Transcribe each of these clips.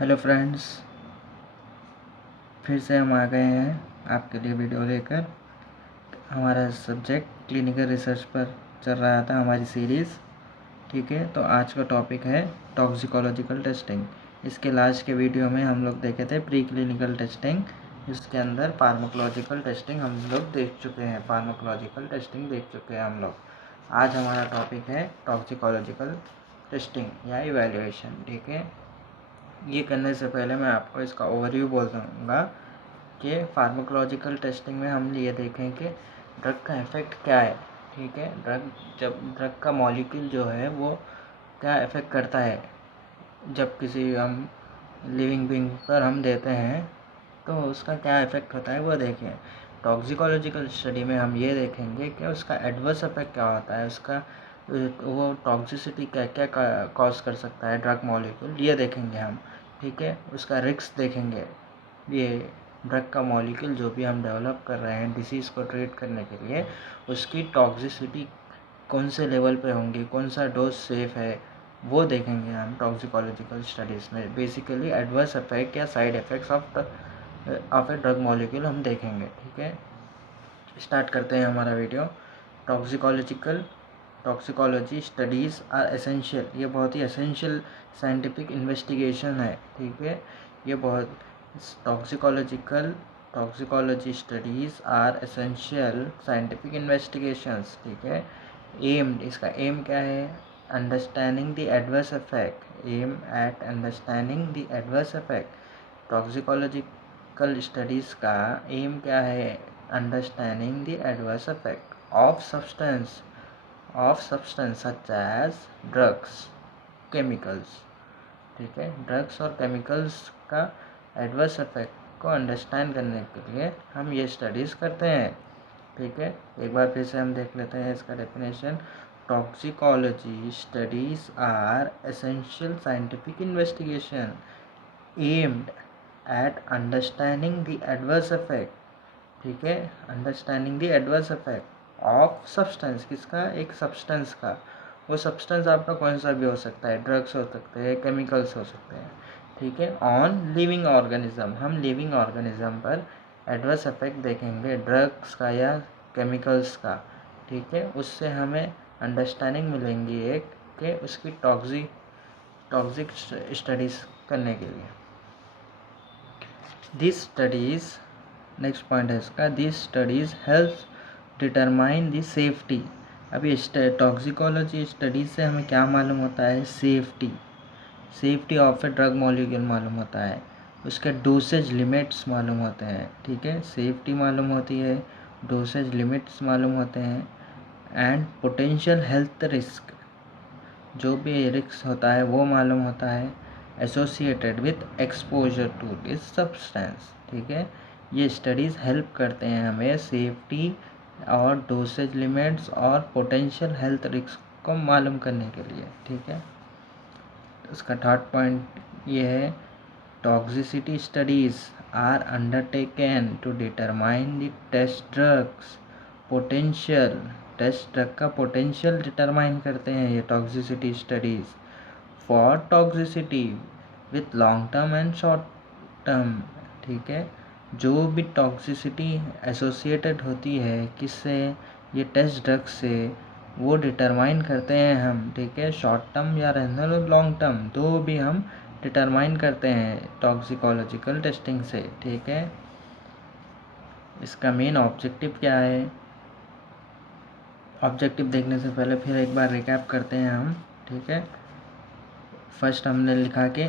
Hello friends, फिर से हम आ गए हैं आपके लिए वीडियो लेकर। हमारा सब्जेक्ट क्लिनिकल रिसर्च पर चल रहा था, हमारी सीरीज़। ठीक है, तो आज का टॉपिक है टॉक्सिकोलॉजिकल टेस्टिंग। इसके लास्ट के वीडियो में हम लोग देखे थे प्री क्लिनिकल टेस्टिंग। इसके अंदर फार्माकोलॉजिकल टेस्टिंग हम लोग देख चुके हैं, फार्माकोलॉजिकल टेस्टिंग देख चुके हैं हम लोग। आज हमारा टॉपिक है टॉक्सिकोलॉजिकल टेस्टिंग या इवैल्यूएशन। ठीक है, ये करने से पहले मैं आपको इसका ओवरव्यू बोल दूँगा कि फार्माकोलॉजिकल टेस्टिंग में हम ये देखें कि ड्रग का इफ़ेक्ट क्या है। ठीक है, जब ड्रग का मॉलिक्यूल जो है वो क्या इफ़ेक्ट करता है, जब किसी हम लिविंग बीइंग पर हम देते हैं तो उसका क्या इफ़ेक्ट होता है वो देखें। टॉक्सिकोलॉजिकल स्टडी में हम ये देखेंगे कि उसका एडवर्स इफ़ेक्ट क्या होता है, उसका वो टॉक्सिसिटी क्या क्या कॉज कर सकता है ड्रग मॉलिक्यूल, ये देखेंगे हम। ठीक है, उसका रिस्क देखेंगे। ये ड्रग का मॉलिक्यूल जो भी हम डेवलप कर रहे हैं डिसीज़ को ट्रीट करने के लिए, उसकी टॉक्सिसिटी कौन से लेवल पे होंगी, कौन सा डोज सेफ़ है, वो देखेंगे हम टॉक्सिकोलॉजिकल स्टडीज़ में। बेसिकली एडवर्स इफेक्ट या side effects of a drug molecule हम देखेंगे। ठीक है, स्टार्ट करते हैं हमारा video. Toxicology studies are essential, ये बहुत ही एसेंशियल साइंटिफिक इन्वेस्टिगेशन है। ठीक है, ये बहुत toxicology studies are essential scientific investigations. ठीक है, इसका एम क्या है? Understanding the adverse effect, aim at understanding the adverse effect. Toxicological studies का एम क्या है? Understanding the adverse effect of substance such as drugs, chemicals. ठीक है, ड्रग्स और केमिकल्स का एडवर्स इफेक्ट को अंडरस्टैंड करने के लिए हम ये स्टडीज़ करते हैं। ठीक है, एक बार फिर से हम देख लेते हैं इसका definition. Toxicology studies are essential scientific investigation aimed at understanding the adverse effect. ठीक है, understanding the adverse effect of substance, किसका? एक सब्सटेंस का। वो सब्सटेंस आपका कौन सा भी हो सकता है, ड्रग्स हो सकते हैं, केमिकल्स हो सकते हैं। ठीक है, ऑन लिविंग ऑर्गेनिज्म, हम लिविंग ऑर्गेनिज्म पर एडवर्स इफेक्ट देखेंगे ड्रग्स का या केमिकल्स का। ठीक है, उससे हमें अंडरस्टैंडिंग मिलेंगी एक कि उसकी टॉक्सिक स्टडीज़ करने के लिए। दिस स्टडीज़, नेक्स्ट पॉइंट है इसका, this studies help determine the safety. अभी टॉक्सिकोलॉजी स्टडीज़ से हमें क्या मालूम होता है? Safety of a drug molecule मालूम होता है, उसके डोसेज लिमिट्स मालूम होते हैं। ठीक है, सेफ्टी मालूम होती है, डोसेज लिमिट्स मालूम होते हैं, एंड पोटेंशियल हेल्थ रिस्क, जो भी रिस्क होता है वो मालूम होता है, associated with exposure to this substance. ठीक है, ये स्टडीज़ हेल्प करते हैं हमें सेफ्टी और डोसेज लिमिट्स और पोटेंशियल हेल्थ रिस्क को मालूम करने के लिए। ठीक है, इसका थर्ड पॉइंट ये है, toxicity studies are undertaken to determine the test drug का पोटेंशियल डिटरमाइन करते हैं ये toxicity studies for toxicity with long term and short term. ठीक है, जो भी टॉक्सिसिटी एसोसिएटेड होती है किससे? ये टेस्ट ड्रग से, वो डिटरमाइन करते हैं हम। ठीक है, शॉर्ट टर्म या रहने लो लॉन्ग टर्म, दो भी हम डिटरमाइन करते हैं टॉक्सिकोलॉजिकल टेस्टिंग से। ठीक है, इसका मेन ऑब्जेक्टिव क्या है? ऑब्जेक्टिव देखने से पहले फिर एक बार रिकैप करते हैं हम। ठीक है, फर्स्ट हमने लिखा कि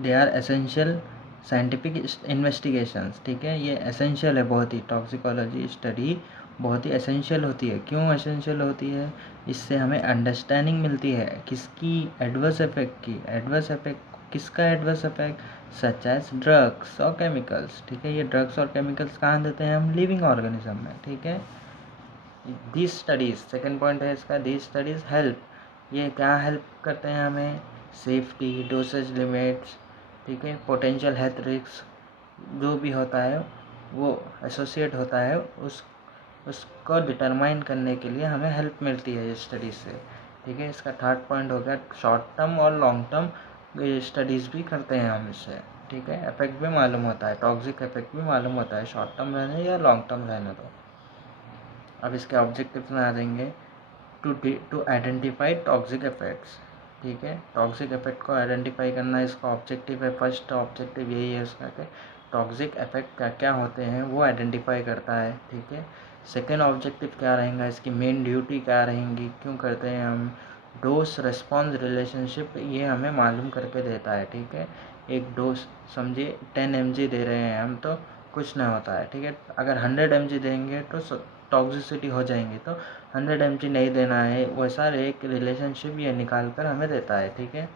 they are essential scientific investigations. ठीक है, ये एसेंशियल है बहुत ही, टॉक्सिकोलॉजी स्टडी बहुत ही एसेंशियल होती है। क्यों एसेंशियल होती है? इससे हमें अंडरस्टैंडिंग मिलती है किसकी? एडवर्स इफेक्ट की। एडवर्स इफेक्ट किसका? Adverse effect such as drugs और केमिकल्स। ठीक है, ये ड्रग्स और केमिकल्स कहाँ देते हैं? हम लिविंग ऑर्गेनिज्म में। ठीक है, दिस स्टडीज़, सेकेंड पॉइंट है इसका, दिस स्टडीज़ हेल्प, ये क्या हेल्प करते हैं हमें? सेफ्टी, डोसेज लिमिट्स, ठीक है, पोटेंशियल हेल्थ रिस्क जो भी होता है वो एसोसिएट होता है उसको डिटरमाइन करने के लिए हमें हेल्प मिलती है इस स्टडी से। ठीक है, इसका थर्ड पॉइंट हो गया शॉर्ट टर्म और लॉन्ग टर्म स्टडीज़ भी करते हैं हम इससे, ठीक है। इफेक्ट भी मालूम होता है, टॉक्सिक इफेक्ट भी मालूम होता है, शॉर्ट टर्म रहने या लॉन्ग टर्म रहने दो। अब इसके ऑब्जेक्टिव्स में आ जाएंगे, टू आइडेंटिफाई टॉक्सिक इफेक्ट्स, ठीक है। टॉक्सिक इफेक्ट को आइडेंटिफाई करना इसका ऑब्जेक्टिव है। फर्स्ट ऑब्जेक्टिव यही है इसका कि टॉक्सिक इफेक्ट क्या क्या होते हैं वो आइडेंटिफाई करता है, ठीक है। सेकेंड ऑब्जेक्टिव क्या रहेगा, इसकी मेन ड्यूटी क्या रहेंगी, क्यों करते हैं हम, डोज रिस्पॉन्स रिलेशनशिप ये हमें मालूम करके देता है, ठीक है। एक डोज समझिए 10 mg दे रहे हैं हम तो कुछ नहीं होता है, ठीक है। अगर 100 mg देंगे तो टॉक्सिसिटी हो जाएंगी, तो 100 mg नहीं देना है, वैसा एक रिलेशनशिप ये निकाल कर हमें देता है, ठीक है।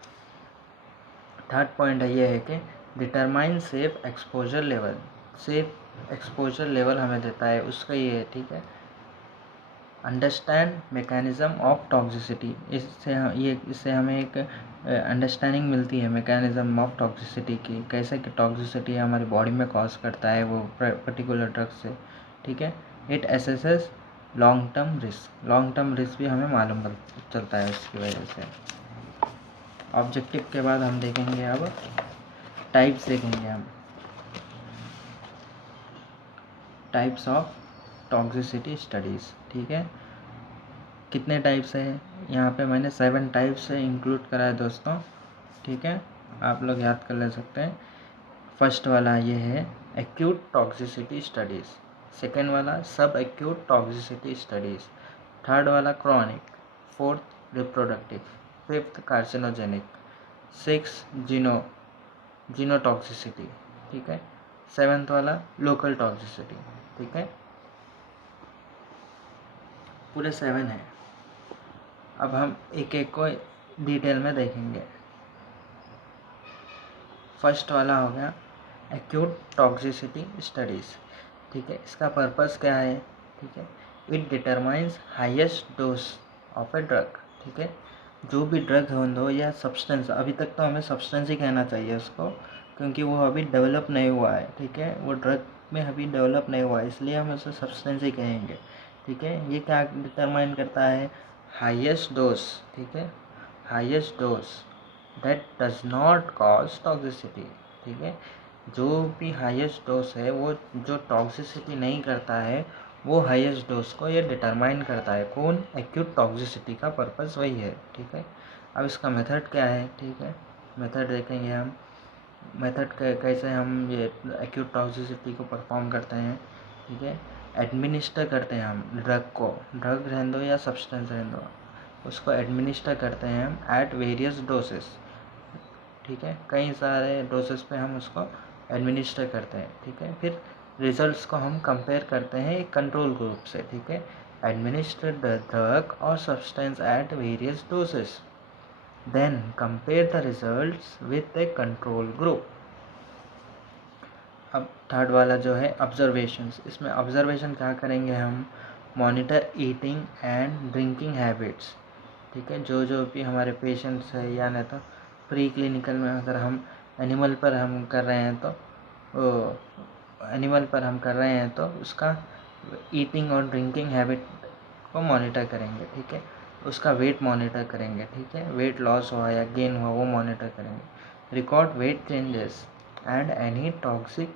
थर्ड पॉइंट है ये है कि determine safe exposure level, safe exposure level हमें देता है उसका ये है, ठीक है। अंडरस्टैंड मैकेनिज़्म ऑफ टॉक्सिसिटी, इससे हमें एक अंडरस्टैंडिंग मिलती है मैकेनिज़्म ऑफ टॉक्सिसिटी की, कैसे कि टॉक्सिसिटी हमारी बॉडी में कॉज करता है वो पर्टिकुलर ड्रग से, ठीक है। It assessees long term risk भी हमें मालूम चलता है उसकी वजह से। ऑब्जेक्टिव के बाद हम देखेंगे अब टाइप्स देखेंगे हम, टाइप्स ऑफ टॉक्सिसिटी स्टडीज़, ठीक है। कितने टाइप्स है यहाँ पे मैंने 7 टाइप्स से इंक्लूड करा है दोस्तों, ठीक है। आप लोग याद कर ले सकते हैं। फर्स्ट वाला ये है एक्यूट टॉक्सिसिटी स्टडीज़, सेकेंड वाला सब एक्यूट टॉक्सिसिटी स्टडीज़, थर्ड वाला chronic, fourth reproductive, fifth carcinogenic, six genotoxicity, ठीक है। सेवन्थ वाला लोकल टॉक्सिसिटी, ठीक है। पूरे 7 हैं। अब हम एक एक को डिटेल में देखेंगे। फर्स्ट वाला हो गया एक्यूट टॉक्सिसिटी स्टडीज़, ठीक है। इसका पर्पस क्या है, ठीक है। It determines highest dose of a drug, ठीक है। जो भी ड्रग हो या सब्सटेंस, अभी तक तो हमें सब्सटेंस ही कहना चाहिए उसको, क्योंकि वो अभी डेवलप नहीं हुआ है, ठीक है। वो ड्रग में अभी डेवलप नहीं हुआ है, इसलिए हम उसे सब्सटेंस ही कहेंगे, ठीक है। ये क्या डिटरमाइन करता है, हाईएस्ट डोज, ठीक है, highest dose that does not cause toxicity, ठीक है। जो भी हाईएस्ट डोज है वो जो टॉक्सिसिटी नहीं करता है वो हाईएस्ट डोज को ये डिटरमाइन करता है। कौन, एक्यूट टॉक्सिसिटी का पर्पस वही है, ठीक है। अब इसका मेथड क्या है, ठीक है, मेथड देखेंगे हम। मेथड कैसे हम ये एक्यूट टॉक्सिसिटी को परफॉर्म करते हैं, ठीक है। एडमिनिस्टर करते हैं हम ड्रग को, ड्रग रहने दो या सब्सटेंस रहने दो, उसको एडमिनिस्टर करते हैं हम एट वेरियस डोसेस, ठीक है। कई सारे डोसेस पे हम उसको एडमिनिस्टर करते हैं, ठीक है। फिर रिजल्ट्स को हम कंपेयर करते हैं एक कंट्रोल ग्रुप से, ठीक है। एडमिनिस्टर द ड्रग और substance at various doses, then compare the results with a control group. अब थर्ड वाला जो है ऑब्जर्वेशंस, इसमें ऑब्जर्वेशन क्या करेंगे हम, monitor eating and drinking habits, ठीक है। जो भी हमारे पेशेंट्स है या नहीं तो प्री क्लिनिकल में अगर हम एनिमल पर हम कर रहे हैं तो उसका ईटिंग और ड्रिंकिंग हैबिट को मॉनिटर करेंगे, ठीक है। उसका वेट मॉनिटर करेंगे, ठीक है, वेट लॉस हुआ या गेन हुआ वो मॉनिटर करेंगे। Record weight changes and any toxic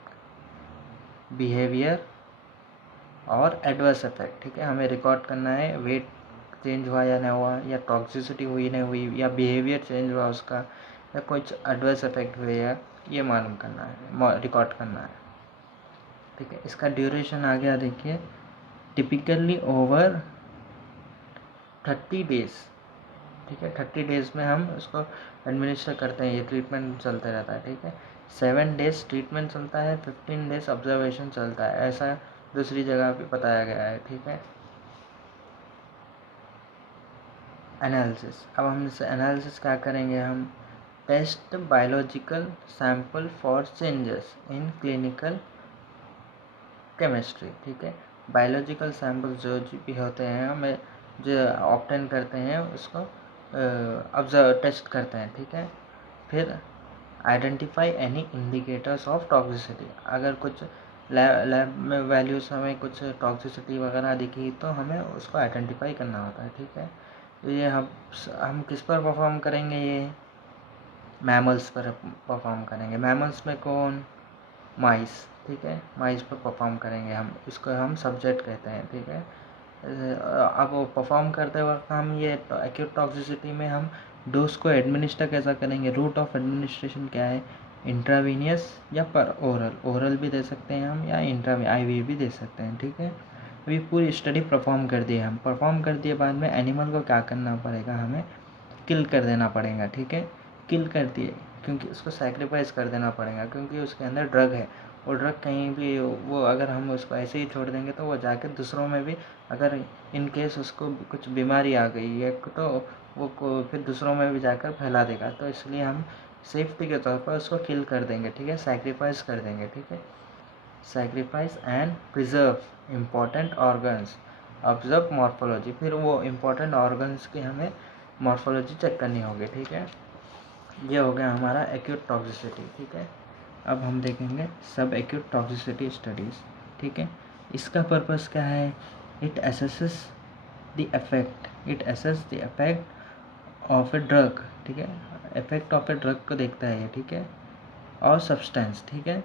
behaviour और एडवर्स इफेक्ट, ठीक है। हमें रिकॉर्ड करना है वेट चेंज हुआ या नहीं हुआ, या टॉक्सिसिटी हुई नहीं हुई, या बिहेवियर चेंज हुआ उसका, या कुछ एडवर्स इफेक्ट हुए, या ये मालूम करना है, रिकॉर्ड करना है, ठीक है। इसका ड्यूरेशन आ गया देखिए, टिपिकली ओवर 30 डेज, ठीक है। 30 डेज में हम उसको एडमिनिस्टर करते हैं, ये ट्रीटमेंट चलता रहता है, ठीक है। 7 डेज ट्रीटमेंट चलता है, 15 डेज ऑब्जर्वेशन चलता है, ऐसा दूसरी जगह पे बताया गया है, ठीक है। एनालिसिस, अब हम इस एनालिसिस क्या करेंगे, हम test biological sample for changes in clinical chemistry, ठीक है। बायोलॉजिकल सैंपल जो भी होते हैं हमें जो ऑब्टेन करते हैं उसको ऑब्जर्व टेस्ट करते हैं, ठीक है। फिर identify any indicators of toxicity, अगर कुछ लैब में वैल्यूज हमें कुछ टॉक्सिसिटी वगैरह दिखी तो हमें उसको आइडेंटिफाई करना होता है, ठीक है। तो ये हम किस पर परफॉर्म करेंगे, मैमल्स पर परफॉर्म करेंगे। मैमल्स में कौन? माइस, ठीक है, माइस पर परफॉर्म करेंगे हम, इसको हम सब्जेक्ट कहते हैं, ठीक है। अब वो परफॉर्म करते वक्त हम ये एक्यूट टॉक्सिसिटी में हम डोज को एडमिनिस्टर कैसा करेंगे? रूट ऑफ एडमिनिस्ट्रेशन क्या है? इंट्रावीनियस या पर ओरल भी दे सकते हैं हम, या आईवी भी दे सकते हैं, ठीक है। अभी पूरी स्टडी परफॉर्म कर दी हम, परफॉर्म कर दिए बाद में एनिमल को क्या करना पड़ेगा? हमें किल कर देना पड़ेगा, ठीक है। किल कर दिए क्योंकि उसको सैक्रिफाइस कर देना पड़ेगा, क्योंकि उसके अंदर ड्रग है। वो ड्रग कहीं भी वो अगर हम उसको ऐसे ही छोड़ देंगे तो वो जाकर दूसरों में भी, अगर इन केस उसको कुछ बीमारी आ गई है तो वो फिर दूसरों में भी जाकर फैला देगा। तो इसलिए हम सेफ्टी के तौर पर उसको किल कर देंगे, ठीक है, सैक्रिफाइस कर देंगे, ठीक है। Sacrifice and preserve important organs, observe morphology. फिर वो इम्पॉर्टेंट ऑर्गन्स की हमें मॉर्फोलॉजी चेक करनी होगी, ठीक है। ये हो गया हमारा एक्यूट टॉक्सिसिटी, ठीक है। अब हम देखेंगे सब एक्यूट टॉक्सिसिटी स्टडीज़, ठीक है। इसका पर्पस क्या है? It assesses the effect of a drug, ठीक है। इफेक्ट ऑफ ए ड्रग को देखता है ये, ठीक है, और सब्सटेंस, ठीक है,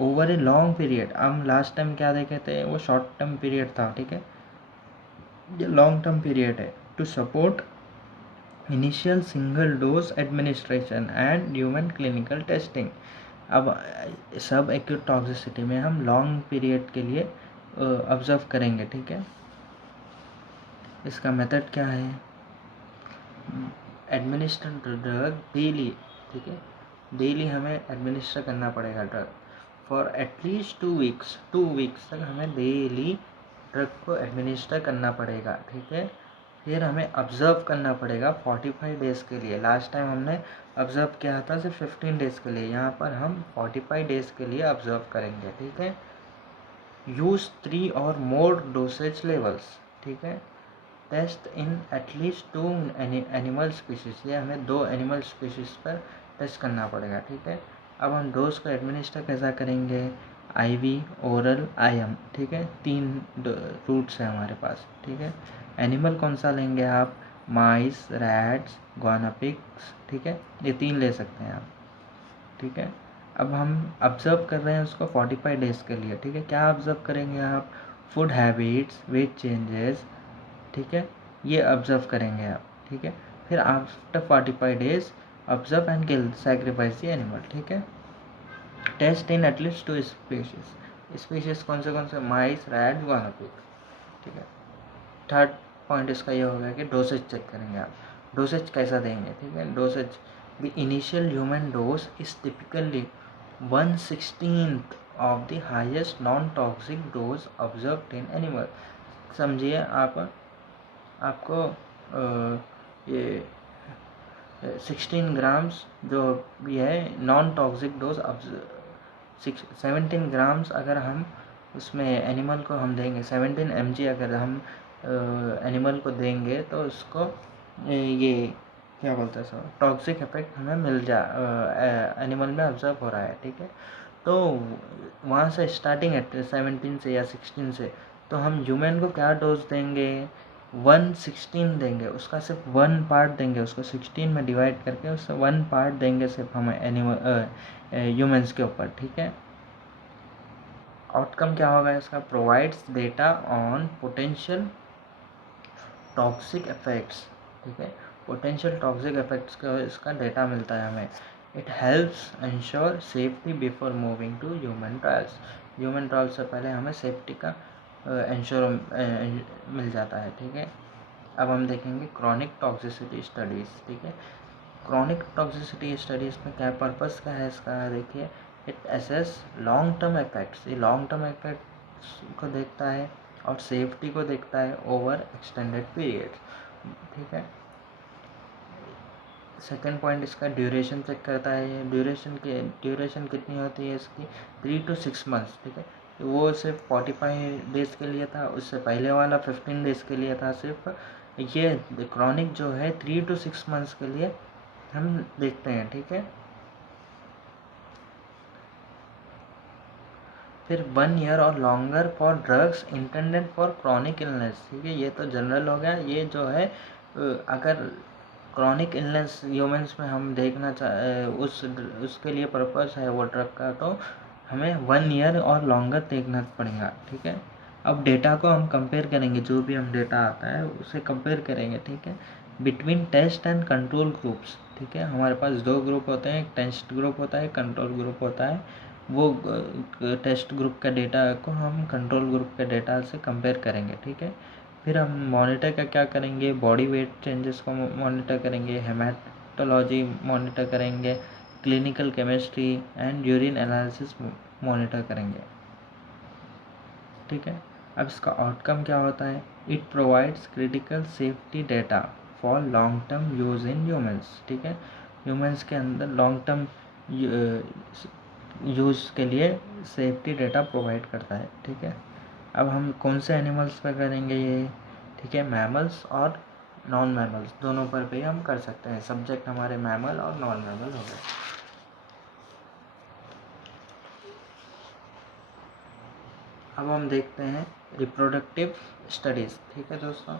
ओवर ए लॉन्ग पीरियड। हम लास्ट टाइम क्या देखे थे? वो शॉर्ट टर्म पीरियड था, ठीक है, ये लॉन्ग टर्म पीरियड है। To support initial single dose administration and human clinical testing. अब सब एक्यूट टॉक्सिसिटी में हम लॉन्ग पीरियड के लिए ऑब्जर्व करेंगे, ठीक है। इसका मेथड क्या है? एडमिनिस्टर ड्रग डेली, ठीक है, डेली हमें एडमिनिस्टर करना पड़ेगा ड्रग फॉर एटलीस्ट 2 वीक्स तक हमें डेली ड्रग को एडमिनिस्टर करना पड़ेगा, ठीक है। फिर हमें ऑब्जर्व करना पड़ेगा 45 डेज़ के लिए। लास्ट टाइम हमने ऑब्जर्व किया था सिर्फ 15 डेज़ के लिए, यहाँ पर हम 45 डेज़ के लिए ऑब्जर्व करेंगे, ठीक है। यूज़ 3 और मोर डोसेज लेवल्स, ठीक है। Test in at least 2 animal species, ये हमें 2 एनिमल स्पीशीज़ पर टेस्ट करना पड़ेगा, ठीक है। अब हम डोज को एडमिनिस्टर कैसा करेंगे? आईवी, ओरल, आईएम, ठीक है, 3 रूट्स हैं हमारे पास, ठीक है। एनिमल कौन सा लेंगे आप? माइस, रैट्स, गुआना पिग्स, ठीक है, ये 3 ले सकते हैं आप, ठीक है। अब हम ऑब्जर्व कर रहे हैं उसको 45 डेज़ के लिए, ठीक है। क्या ऑब्जर्व करेंगे आप? फूड हैबिट्स, वेट चेंजेस, ठीक है, ये ऑब्जर्व करेंगे आप, ठीक है। फिर after 45 days observe and kill, sacrifice the animal, ठीक है। टेस्ट इन एटलीस्ट 2 स्पीशीज कौन से? माइस, रैट, गुआना पिग, ठीक है। थर्ड पॉइंट इसका ये होगा कि डोसेज चेक करेंगे आप, डोसेज कैसा देंगे, ठीक है। Dosage, the initial human dose is typically 1/16 of the highest non toxic dose observed in animal. समझिए आपको ये 16 ग्राम्स जो भी है नॉन टॉक्सिक डोज, अब 17 ग्राम्स अगर हम उसमें एनिमल को हम देंगे, 17 mg अगर हम एनिमल को देंगे तो उसको ये क्या बोलते हैं सर, टॉक्सिक इफेक्ट हमें एनिमल में ऑब्जर्व हो रहा है, ठीक है। तो वहाँ से स्टार्टिंग है 17 से या 16 से, तो हम ह्यूमन को क्या डोज देंगे? 1/16 देंगे, उसका सिर्फ 1 पार्ट देंगे, उसको 16 में डिवाइड करके उससे 1 पार्ट देंगे सिर्फ हम ह्यूमन्स के ऊपर, ठीक है। आउटकम क्या होगा इसका? Provides data on potential toxic effects, ठीक है, पोटेंशियल टॉक्सिक इफेक्ट्स का इसका डेटा मिलता है हमें। It helps ensure safety before moving to human trials, human trial से पहले हमें सेफ्टी का इंश्योर मिल जाता है, ठीक है। अब हम देखेंगे क्रॉनिक टॉक्सिसिटी स्टडीज़, ठीक है। क्रॉनिक टॉक्सिसिटी स्टडीज़ में क्या पर्पस क्या है इसका? देखिए, it assess long term effects, ये लॉन्ग टर्म इफेक्ट्स को देखता है और सेफ्टी को देखता है ओवर एक्सटेंडेड पीरियड, ठीक है। सेकेंड पॉइंट इसका ड्यूरेशन चेक करता है, ये ड्यूरेशन कितनी होती है इसकी? 3 to 6 मंथ्स, ठीक है। वो सिर्फ 45 डेज़ के लिए था, उससे पहले वाला 15 डेज़ के लिए था सिर्फ। ये क्रॉनिक जो है 3 to 6 मंथ्स के लिए हम देखते हैं, ठीक है। फिर 1 ईयर और longer for drugs intended for chronic illness, ठीक है, ये तो जनरल हो गया। ये जो है अगर क्रॉनिक इलनेस ह्यूमंस में हम देखना उसके लिए पर्पस है वो ड्रग का, तो हमें 1 ईयर और लॉन्गर देखना पड़ेगा, ठीक है। अब डेटा को हम कंपेयर करेंगे, जो भी हम डेटा आता है उसे कंपेयर करेंगे, ठीक है, between test and control groups, ठीक है। हमारे पास 2 ग्रुप होते हैं, एक टेस्ट ग्रुप होता है, कंट्रोल ग्रुप होता है। वो टेस्ट ग्रुप का डेटा को हम कंट्रोल ग्रुप के डेटा से कंपेयर करेंगे, ठीक है। फिर हम मॉनिटर का क्या करेंगे, बॉडी वेट चेंजेस को मॉनिटर करेंगे, हेमाटोलॉजी मॉनिटर करेंगे, clinical chemistry and urine analysis monitor करेंगे, ठीक है। अब इसका आउटकम क्या होता है, it provides critical safety data for long term use in humans, ठीक है। ह्यूमंस के अंदर लॉन्ग टर्म यूज़ के लिए सेफ्टी डेटा प्रोवाइड करता है, ठीक है। अब हम कौन से एनिमल्स पर करेंगे ये, ठीक है, मैमल्स और नॉन मैमल्स दोनों पर भी हम कर सकते हैं। सब्जेक्ट हमारे मैमल और नॉन मैमल हो गए। अब हम देखते हैं रिप्रोडक्टिव स्टडीज़, ठीक है दोस्तों।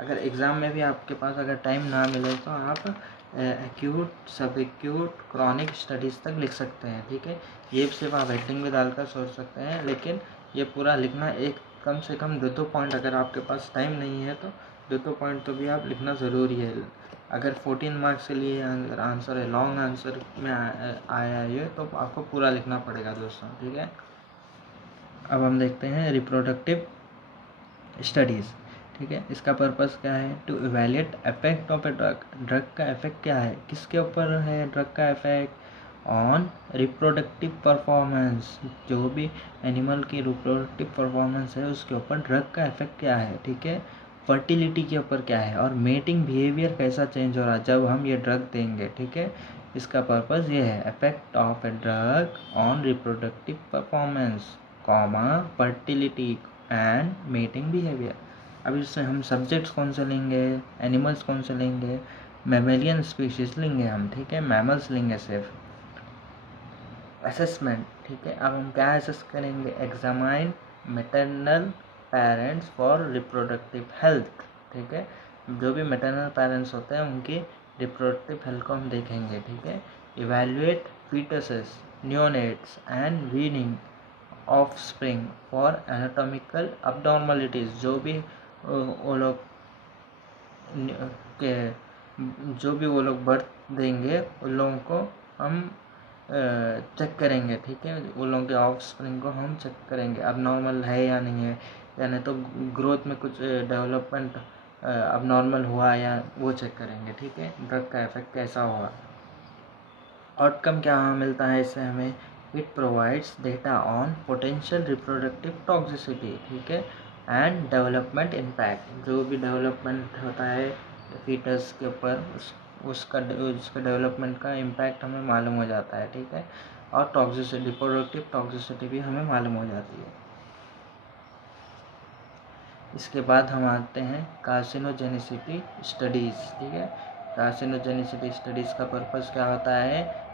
अगर एग्ज़ाम में भी आपके पास अगर टाइम ना मिले तो आप एक्यूट, सब एक्यूट, क्रॉनिक स्टडीज़ तक लिख सकते हैं, ठीक है। ये सिर्फ आप हेडिंग में डालकर सोच सकते हैं, लेकिन ये पूरा लिखना एक कम से कम 2-2 पॉइंट, अगर आपके पास टाइम नहीं है तो 2-2 पॉइंट तो भी आप लिखना ज़रूरी है। अगर 14 मार्क्स के लिए अगर आंसर है, लॉन्ग आंसर में आया ये, तो आपको पूरा लिखना पड़ेगा दोस्तों, ठीक है। अब हम देखते हैं रिप्रोडक्टिव स्टडीज़, ठीक है। इसका पर्पस क्या है, to evaluate effect of a drug. Drug का इफेक्ट क्या है, किसके ऊपर है ड्रग का इफेक्ट, ऑन रिप्रोडक्टिव परफॉर्मेंस। जो भी एनिमल की रिप्रोडक्टिव परफॉर्मेंस है उसके ऊपर ड्रग का इफेक्ट क्या है, ठीक है। फर्टिलिटी के ऊपर क्या है, और मेटिंग बिहेवियर कैसा चेंज हो रहा है जब हम ये ड्रग देंगे, ठीक है। इसका पर्पस ये है, effect of a drug on reproductive performance, fertility and mating behaviour. अब इससे हम सब्जेक्ट्स कौन से लेंगे, एनिमल्स कौन से लेंगे, मैमेलियन स्पीशीज लेंगे हम, ठीक है, मैमल्स लेंगे सिर्फ। असेसमेंट, ठीक है। अब हम क्या असेस करेंगे, examine maternal parents for reproductive health, ठीक है। जो भी मैटरनल पेरेंट्स होते हैं उनकी रिप्रोडक्टिव हेल्थ को हम देखेंगे, ठीक है। Evaluate fetuses, neonates and weaning offspring for anatomical abnormalities. जो भी वो लोग के जो भी वो लोग बर्थ देंगे उन लोगों को हम चेक करेंगे, ठीक है। उन लोगों के ऑफस्प्रिंग को हम चेक करेंगे, अब नॉर्मल है या नहीं है, या नहीं तो ग्रोथ में कुछ डेवलपमेंट अब नॉर्मल हुआ या वो चेक करेंगे, ठीक है। ड्रग का इफेक्ट कैसा हुआ, आउटकम क्या मिलता है इससे हमें, it provides data on potential reproductive toxicity, ठीक है, एंड डेवलपमेंट इम्पैक्ट। जो भी डेवलपमेंट होता है फीटस के ऊपर उसका डेवलपमेंट का इम्पैक्ट हमें मालूम हो जाता है, ठीक है। और टॉक्सिसिटी, रिप्रोडक्टिव टॉक्सिसिटी भी हमें मालूम हो जाती है। इसके बाद हम आते हैं कार्सिनोजेनिसिटी स्टडीज़, ठीक है। कार्सिनोजेनिसिटी स्टडीज़ का पर्पस क्या होता है,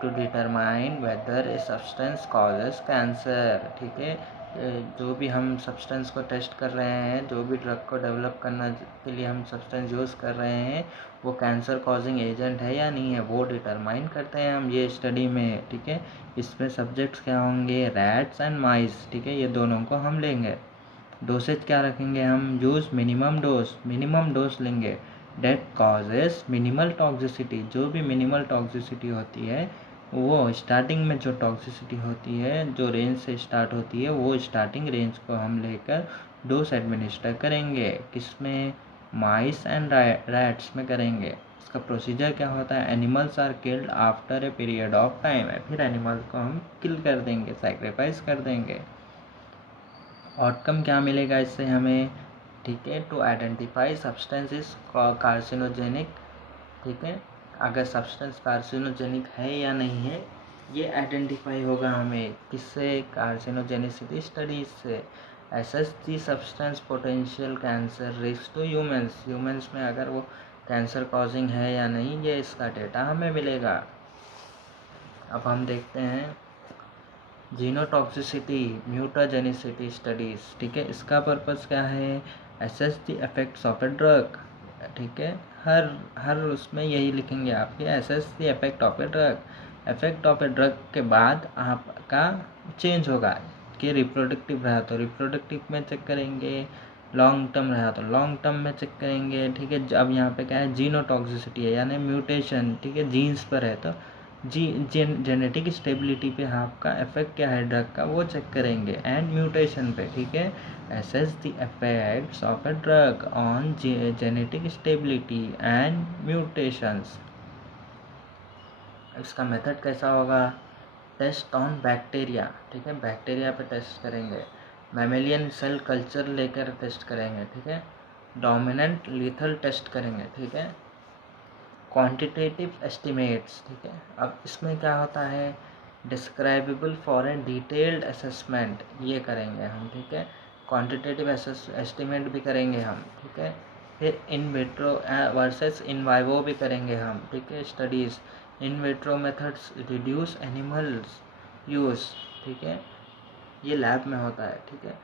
to determine whether a substance causes cancer, ठीक है। जो भी हम सब्सटेंस को टेस्ट कर रहे हैं, जो भी ड्रग को डेवलप करने के लिए हम सब्सटेंस यूज़ कर रहे हैं, वो कैंसर कॉजिंग एजेंट है या नहीं है, वो डिटरमाइन करते हैं हम ये स्टडी में, ठीक है। इसमें सब्जेक्ट्स क्या होंगे, रैट्स एंड माइस, ठीक है, ये दोनों को हम लेंगे। डोसेज क्या रखेंगे हम, यूज मिनिमम डोज लेंगे, डेट कॉजेस मिनिमल टॉक्सिसिटी। जो भी मिनिमल टॉक्सिसिटी होती है, वो स्टार्टिंग में जो टॉक्सिसिटी होती है, जो रेंज से स्टार्ट होती है, वो स्टार्टिंग रेंज को हम लेकर डोज एडमिनिस्टर करेंगे, किसमें, माइस एंड रैट्स में करेंगे। इसका प्रोसीजर क्या होता है, animals are killed after a period of time है, फिर एनिमल्स को हम किल कर देंगे, सैक्रिफाइस कर देंगे। आउटकम क्या मिलेगा इससे हमें, ठीक है, to identify substance is carcinogenic, ठीक है। अगर सब्सटेंस कार्सिनोजेनिक है या नहीं है ये आइडेंटिफाई होगा हमें, किससे, कार्सिनोजेनिसिटी स्टडीज से। Assess the substance potential cancer risk to humans में अगर वो कैंसर कॉजिंग है या नहीं, ये इसका डेटा हमें मिलेगा। अब हम देखते हैं जीनोटॉक्सिसिटी म्यूटाजेनिसिटी स्टडीज़, ठीक है। इसका पर्पस क्या है, assess the effects of a drug ठीक है, हर उसमें यही लिखेंगे आपके assess the effect of a drug. Effect of a drug के बाद आपका चेंज होगा कि रिप्रोडक्टिव रहा तो रिप्रोडक्टिव में चेक करेंगे, लॉन्ग टर्म रहा तो लॉन्ग टर्म में चेक करेंगे। ठीक है, अब यहाँ पे क्या है, जीनोटॉक्सिसिटी है यानी म्यूटेशन, ठीक है, जीन्स पर है तो जेनेटिक स्टेबिलिटी पे आपका इफेक्ट क्या है ड्रग का वो चेक करेंगे, एंड म्यूटेशन पे। ठीक है, assess the effects of a drug on genetic stability and mutations। इसका मेथड कैसा होगा, टेस्ट ऑन बैक्टीरिया। ठीक है, बैक्टीरिया पे टेस्ट करेंगे, मैमेलियन सेल कल्चर लेकर टेस्ट करेंगे। ठीक है, डोमिनेंट लीथल टेस्ट करेंगे। ठीक है, क्वांटिटेटिव एस्टिमेट्स। ठीक है, अब इसमें क्या होता है, डिस्क्राइबेबल फॉर ए डिटेल्ड असेसमेंट ये करेंगे हम। ठीक है, क्वांटिटेटिव एस्टिमेट भी करेंगे हम। ठीक है, फिर in vitro versus in vivo भी करेंगे हम। ठीक है, studies in vitro methods reduce animals use. ठीक है, ये लैब में होता है। ठीक है,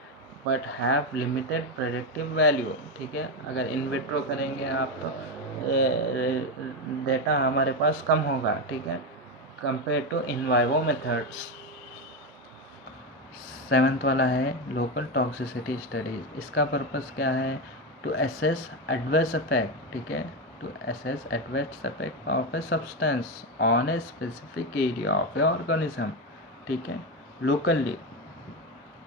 but have limited predictive value. ठीक है, अगर इन विट्रो करेंगे आप तो डेटा हमारे पास कम होगा। ठीक है, compare to in vivo methods. 7th वाला है लोकल टॉक्सिसिटी स्टडीज। इसका पर्पस क्या है, टू एसेस एडवर्स इफेक्ट। ठीक है, to assess adverse effect of a substance on a specific area of a organism. ठीक है,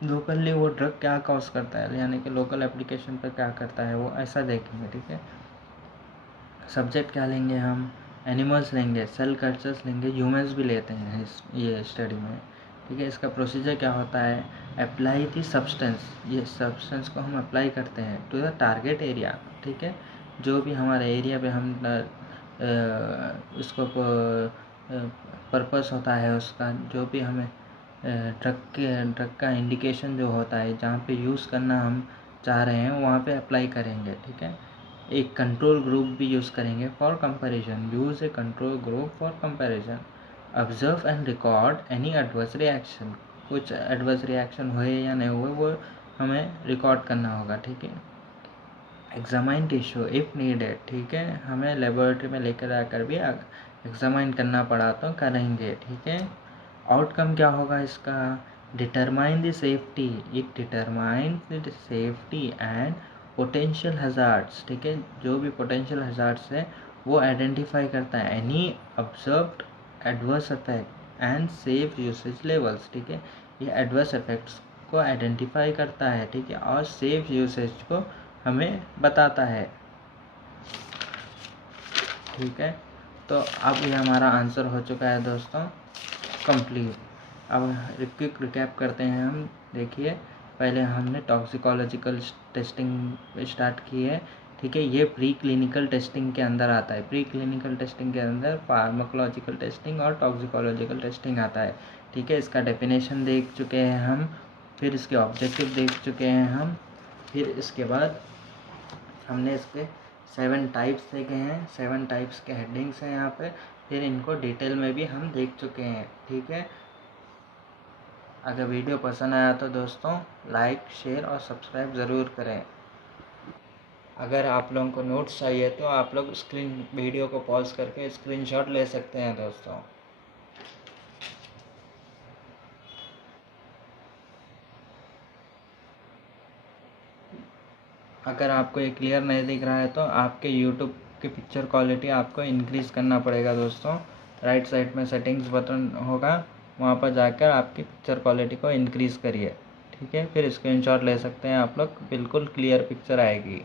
लोकली वो ड्रग क्या कॉज करता है यानी कि लोकल एप्लीकेशन पर क्या करता है वो ऐसा देखेंगे। ठीक है, सब्जेक्ट क्या लेंगे हम, एनिमल्स लेंगे, सेल कल्चर्स लेंगे, ह्यूमंस भी लेते हैं ये स्टडी में। ठीक है, इसका प्रोसीजर क्या होता है, अप्लाई दी सब्सटेंस, ये सब्सटेंस को हम अप्लाई करते हैं टू द टारगेट एरिया। ठीक है, जो भी हमारे एरिया पे हम उसको पर्पस होता है उसका, जो भी हमें ड्रग का इंडिकेशन जो होता है जहाँ पे यूज़ करना हम चाह रहे हैं वहाँ पे अप्लाई करेंगे। ठीक है, एक कंट्रोल ग्रुप भी यूज़ करेंगे for comparison, use A control group for comparison. Observe and record any adverse reaction, कुछ एडवर्स रिएक्शन हुए या नहीं हुए वो हमें रिकॉर्ड करना होगा। ठीक है, एग्जामाइन टिश्यू इफ़ नीडेड। ठीक है, हमें लेबोरेटरी में लेकर आकर भी एग्जामाइन करना पड़ा तो करेंगे। ठीक है, आउटकम क्या होगा इसका, determine the safety, it determine the safety and potential hazards. ठीक है, जो भी पोटेंशियल हजार्ड्स है वो आइडेंटिफाई करता है, any observed adverse effect and safe usage levels. ठीक है, ये एडवर्स इफेक्ट्स को आइडेंटिफाई करता है। ठीक है, और सेफ यूसेज को हमें बताता है। ठीक है, तो अब ये हमारा आंसर हो चुका है दोस्तों कंप्लीट। अब क्विक रिकैप करते हैं हम। देखिए, पहले हमने टॉक्सिकोलॉजिकल टेस्टिंग स्टार्ट की है। ठीक है, ये प्री क्लिनिकल टेस्टिंग के अंदर आता है। प्री क्लिनिकल टेस्टिंग के अंदर फार्माकोलॉजिकल टेस्टिंग और टॉक्सिकोलॉजिकल टेस्टिंग आता है। ठीक है, इसका डेफिनेशन देख चुके हैं हम, फिर इसके ऑब्जेक्टिव देख चुके हैं हम, फिर इसके बाद हमने इसके 7 टाइप्स देखे हैं, 7 टाइप्स के हेडिंग्स हैं यहाँ पे, फिर इनको डिटेल में भी हम देख चुके हैं। ठीक है, अगर वीडियो पसंद आया तो दोस्तों लाइक, शेयर और सब्सक्राइब ज़रूर करें। अगर आप लोगों को नोट्स चाहिए तो आप लोग वीडियो को पॉज करके स्क्रीनशॉट ले सकते हैं दोस्तों। अगर आपको ये क्लियर नहीं दिख रहा है तो आपके यूट्यूब की पिक्चर क्वालिटी आपको इंक्रीज़ करना पड़ेगा दोस्तों। राइट साइड में सेटिंग्स बटन होगा, वहाँ पर जाकर आपकी पिक्चर क्वालिटी को इंक्रीज़ करिए। ठीक है, फिर स्क्रीनशॉट ले सकते हैं आप लोग, बिल्कुल क्लियर पिक्चर आएगी।